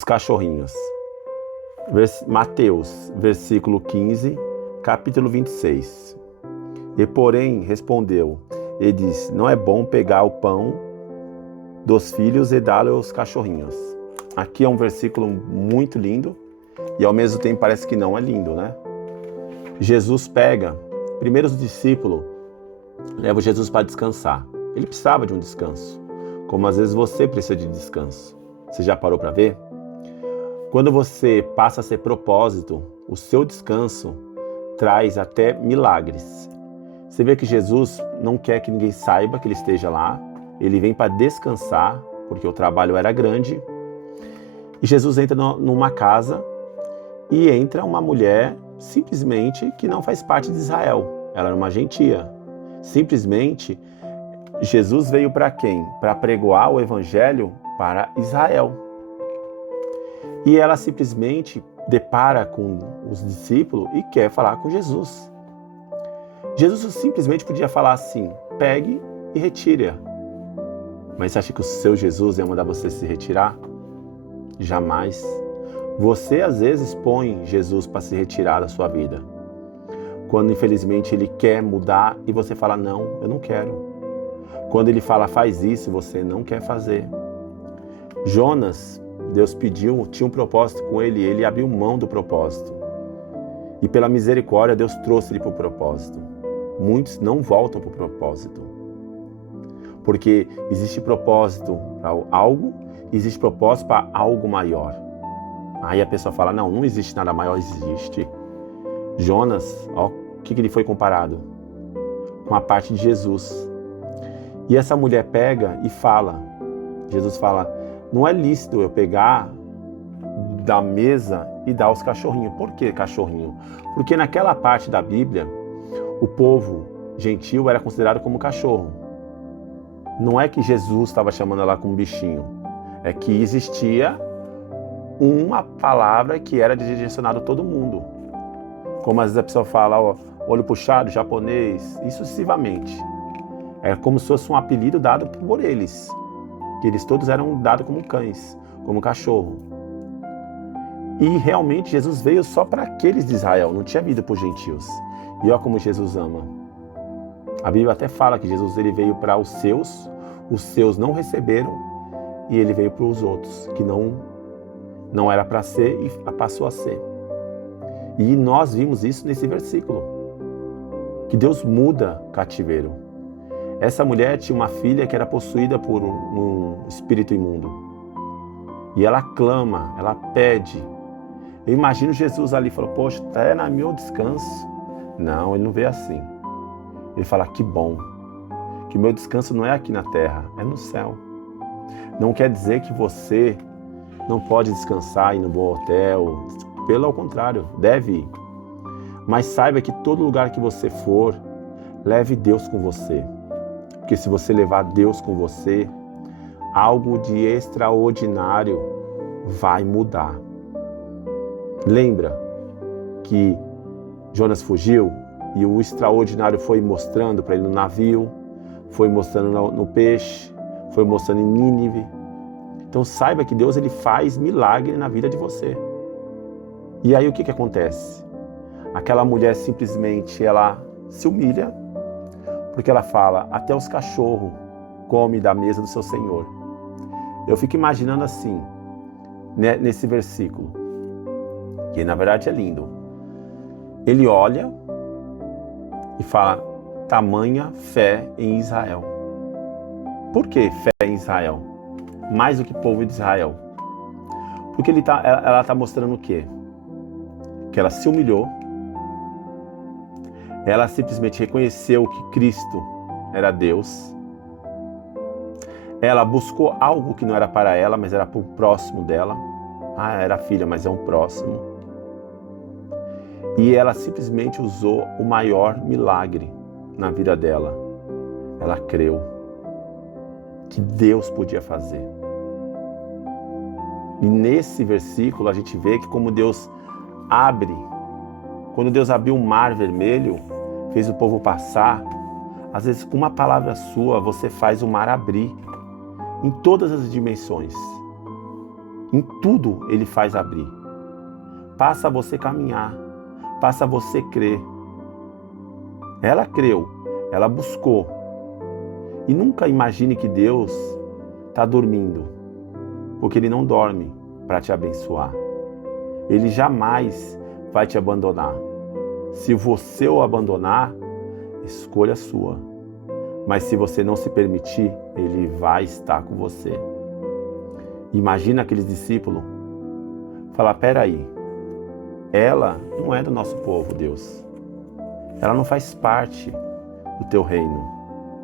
Os cachorrinhos. Mateus, versículo 15, capítulo 26. E porém respondeu, e disse, não é bom pegar o pão dos filhos e dá-lo aos cachorrinhos. Aqui é um versículo muito lindo e ao mesmo tempo parece que não é lindo, né? Jesus pega, primeiro os discípulos levam Jesus para descansar. Ele precisava de um descanso, como às vezes você precisa de descanso. Você já parou para ver? Quando você passa a ser propósito, o seu descanso traz até milagres. Você vê que Jesus não quer que ninguém saiba que ele esteja lá. Ele vem para descansar, porque o trabalho era grande. E Jesus entra numa casa e entra uma mulher simplesmente que não faz parte de Israel. Ela era uma gentia. Simplesmente, Jesus veio para quem? Para pregoar o evangelho para Israel. E ela simplesmente depara com os discípulos e quer falar com Jesus. Jesus simplesmente podia falar assim, pegue e retire-a. Mas você acha que o seu Jesus ia mandar você se retirar? Jamais. Você às vezes põe Jesus para se retirar da sua vida. Quando infelizmente ele quer mudar e você fala, não, eu não quero. Quando ele fala, faz isso, você não quer fazer. Jonas, Deus pediu, tinha um propósito com ele, ele abriu mão do propósito. E pela misericórdia, Deus trouxe ele para o propósito. Muitos não voltam para o propósito. Porque existe propósito para algo, existe propósito para algo maior. Aí a pessoa fala, não existe nada maior, existe. Jonas, ó, o que ele foi comparado? Com a parte de Jesus. E essa mulher pega e fala, Jesus fala, não é lícito eu pegar da mesa e dar aos cachorrinhos. Por que cachorrinho? Porque naquela parte da Bíblia, o povo gentil era considerado como cachorro. Não é que Jesus estava chamando ela como bichinho. É que existia uma palavra que era direcionada a todo mundo. Como às vezes a pessoa fala, ó, olho puxado, japonês, e sucessivamente. É como se fosse um apelido dado por eles. Que eles todos eram dados como cães, como cachorro. E realmente Jesus veio só para aqueles de Israel, não tinha vindo para os gentios. E olha como Jesus ama. A Bíblia até fala que Jesus ele veio para os seus não receberam, e ele veio para os outros, que não era para ser e passou a ser. E nós vimos isso nesse versículo, que Deus muda cativeiro. Essa mulher tinha uma filha que era possuída por um espírito imundo. E ela clama, ela pede. Eu imagino Jesus ali, falou, poxa, até no meu descanso. Não, ele não vê assim. Ele fala, que bom, que o meu descanso não é aqui na terra, é no céu. Não quer dizer que você não pode descansar, ir no bom hotel. Pelo contrário, deve ir. Mas saiba que todo lugar que você for, leve Deus com você. Porque se você levar Deus com você, algo de extraordinário vai mudar. Lembra que Jonas fugiu e o extraordinário foi mostrando para ele no navio, foi mostrando no peixe, foi mostrando em Nínive. Então saiba que Deus ele faz milagre na vida de você. E aí o que acontece? Aquela mulher simplesmente ela se humilha, porque ela fala, até os cachorros comem da mesa do seu Senhor. Eu fico imaginando assim, né, nesse versículo, que na verdade é lindo. Ele olha e fala, tamanha fé em Israel. Por que fé em Israel? Mais do que povo de Israel. Porque ela está mostrando o quê? Que ela se humilhou, ela simplesmente reconheceu que Cristo era Deus, ela buscou algo que não era para ela, mas era para o próximo dela. Era filha, mas é um próximo. E ela simplesmente usou o maior milagre na vida dela. Ela creu que Deus podia fazer. E nesse versículo a gente vê que como Deus abre, quando Deus abriu o mar vermelho, fez o povo passar, às vezes com uma palavra sua você faz o mar abrir em todas as dimensões. Em tudo Ele faz abrir. Passa a você caminhar, passa a você crer. Ela creu, ela buscou. E nunca imagine que Deus está dormindo, porque Ele não dorme para te abençoar. Ele jamais vai te abandonar. Se você o abandonar, escolha sua. Mas se você não se permitir, Ele vai estar com você. Imagina aqueles discípulos falar, peraí, ela não é do nosso povo, Deus. Ela não faz parte do teu reino,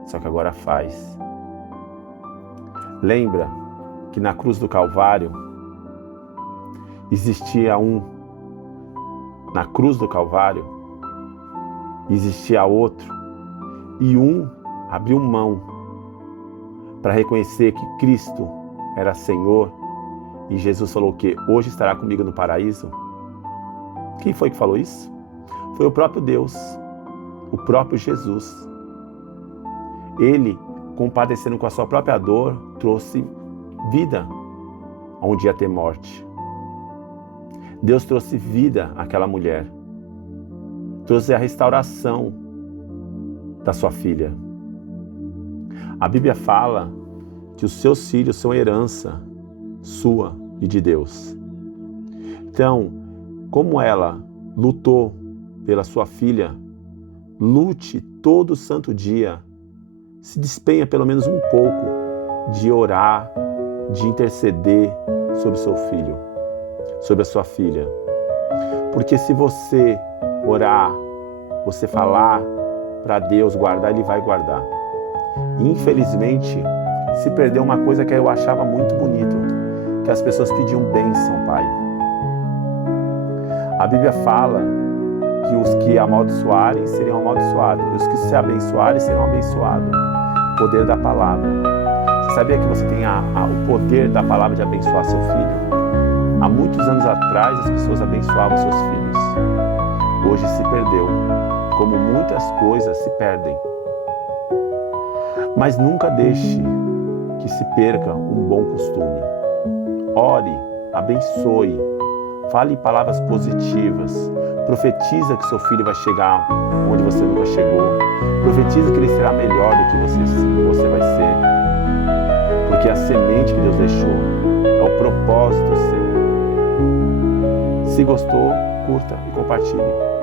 só que agora faz. Lembra que na cruz do Calvário existia na cruz do Calvário existia outro, e um abriu mão para reconhecer que Cristo era Senhor, e Jesus falou que hoje estará comigo no paraíso. Quem foi que falou isso? Foi o próprio Deus, o próprio Jesus. Ele, compadecendo com a sua própria dor, trouxe vida onde ia ter morte. Deus trouxe vida àquela mulher. Trouxe a restauração da sua filha. A Bíblia fala que os seus filhos são herança sua e de Deus. Então, como ela lutou pela sua filha, lute todo santo dia. Se despenha pelo menos um pouco de orar, de interceder sobre seu filho, sobre a sua filha. Porque se você orar, você falar para Deus guardar, Ele vai guardar. E, infelizmente, se perdeu uma coisa que eu achava muito bonito, que as pessoas pediam bênção, Pai. A Bíblia fala que os que amaldiçoarem seriam amaldiçoados, e os que se abençoarem serão abençoados. O poder da palavra. Você sabia que você tem o poder da palavra de abençoar seu filho? Há muitos anos atrás as pessoas abençoavam seus filhos. Hoje se perdeu, como muitas coisas se perdem. Mas nunca deixe que se perca um bom costume. Ore, abençoe, fale palavras positivas, profetiza que seu filho vai chegar onde você nunca chegou, profetiza que ele será melhor do que você vai ser, porque a semente que Deus deixou é o propósito seu. Se gostou, curta e compartilhe.